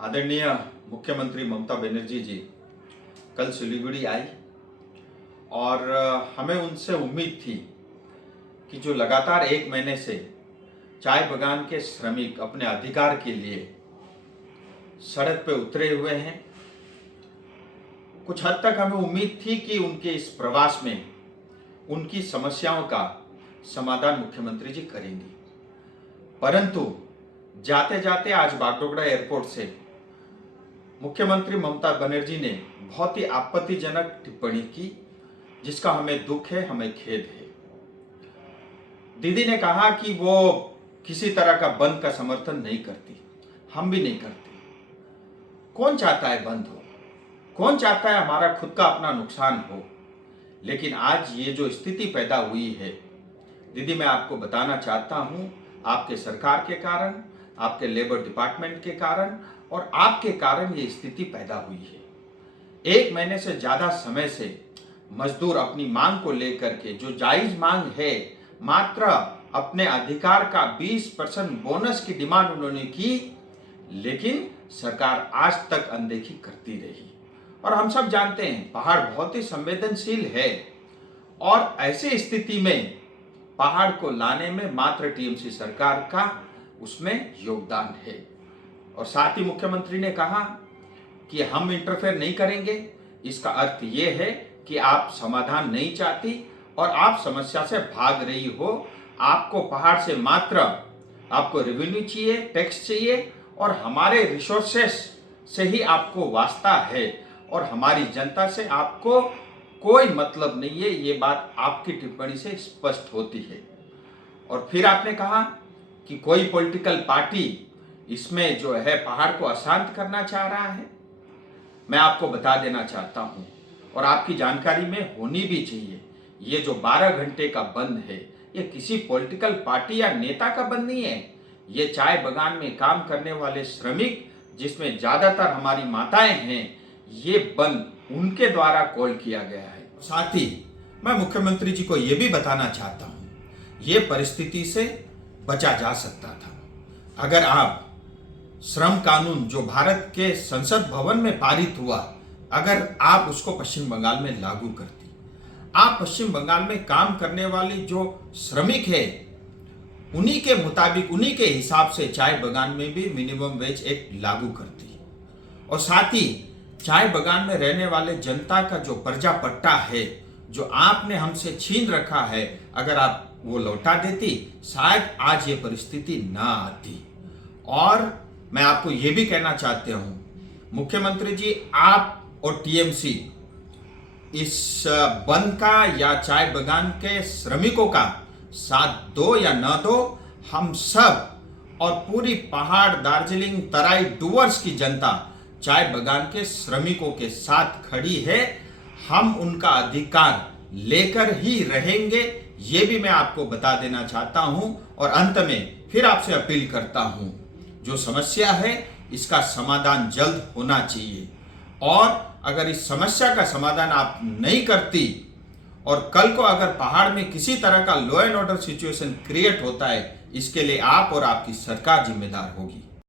आदरणीय मुख्यमंत्री ममता बनर्जी जी कल सिलीगुड़ी आई और हमें उनसे उम्मीद थी कि जो लगातार 1 महीने से चाय बागान के श्रमिक अपने अधिकार के लिए सड़क पे उतरे हुए हैं, कुछ हद तक हमें उम्मीद थी कि उनके इस प्रवास में उनकी समस्याओं का समाधान मुख्यमंत्री जी करेंगे। परंतु जाते जाते आज बागडोगरा एयरपोर्ट से मुख्यमंत्री ममता बनर्जी ने बहुत ही आपत्तिजनक टिप्पणी की, जिसका हमें दुख है, हमें खेद है। दीदी ने कहा कि वो किसी तरह का बंद का समर्थन नहीं करती, हम भी नहीं करते। कौन चाहता है बंद हो? कौन चाहता है हमारा खुद का अपना नुकसान हो? लेकिन आज ये जो स्थिति पैदा हुई है दीदी, मैं आपको बताना चाहता हूं, आपके सरकार के कारण, आपके लेबर डिपार्टमेंट के कारण और आपके कारण ये स्थिति पैदा हुई है। 1 महीने से ज्यादा समय से मजदूर अपनी मांग को लेकर के, जो जायज मांग है, मात्र अपने अधिकार का 20% बोनस की डिमांड उन्होंने की, लेकिन सरकार आज तक अनदेखी करती रही। और हम सब जानते हैं पहाड़ बहुत ही संवेदनशील है और ऐसी स्थिति में पहाड़ को लाने में मात्र टीएमसी सरकार का उसमें योगदान है। और साथ ही मुख्यमंत्री ने कहा कि हम इंटरफेयर नहीं करेंगे। इसका अर्थ ये है कि आप समाधान नहीं चाहती और आप समस्या से भाग रही हो। आपको पहाड़ से मात्र आपको रेवेन्यू चाहिए, टैक्स चाहिए और हमारे रिसोर्सेस से ही आपको वास्ता है और हमारी जनता से आपको कोई मतलब नहीं है। ये बात आपकी टिप्पणी से स्पष्ट होती है। और फिर आपने कहा कि कोई पॉलिटिकल पार्टी इसमें जो है पहाड़ को अशांत करना चाह रहा है। मैं आपको बता देना चाहता हूं और आपकी जानकारी में होनी भी चाहिए, ये जो 12 घंटे का बंद है, ये किसी पॉलिटिकल पार्टी या नेता का बंद नहीं है। ये चाय बागान में काम करने वाले श्रमिक, जिसमें ज्यादातर हमारी माताएं हैं, ये बंद उनके द्वारा कॉल किया गया है। साथ ही मैं मुख्यमंत्री जी को यह भी बताना चाहता हूं, ये परिस्थिति से बचा जा सकता था अगर आप श्रम कानून जो भारत के संसद भवन में पारित हुआ, अगर आप उसको पश्चिम बंगाल में लागू करती। आप पश्चिम बंगाल में काम करने वाली जो श्रमिक है, उन्हीं के मुताबिक, उन्हीं के हिसाब से चाय बागान में भी मिनिमम वेज एक्ट लागू करती। और साथ ही चाय बागान में रहने वाले जनता का जो पर्जा पट्टा है, जो आपने हमसे छीन रखा है, अगर आप वो लौटा देती, शायद आज ये परिस्थिति ना आती। और मैं आपको ये भी कहना चाहते हूं, मुख्यमंत्री जी, आप और टीएमसी इस बंद का या चाय बागान के श्रमिकों का साथ दो या न दो, हम सब और पूरी पहाड़, दार्जिलिंग, तराई, डुवर्स की जनता चाय बागान के श्रमिकों के साथ खड़ी है। हम उनका अधिकार लेकर ही रहेंगे, ये भी मैं आपको बता देना चाहता हूं। और अंत में फिर आपसे अपील करता हूं, जो समस्या है इसका समाधान जल्द होना चाहिए। और अगर इस समस्या का समाधान आप नहीं करती और कल को अगर पहाड़ में किसी तरह का law and order situation create होता है, इसके लिए आप और आपकी सरकार जिम्मेदार होगी।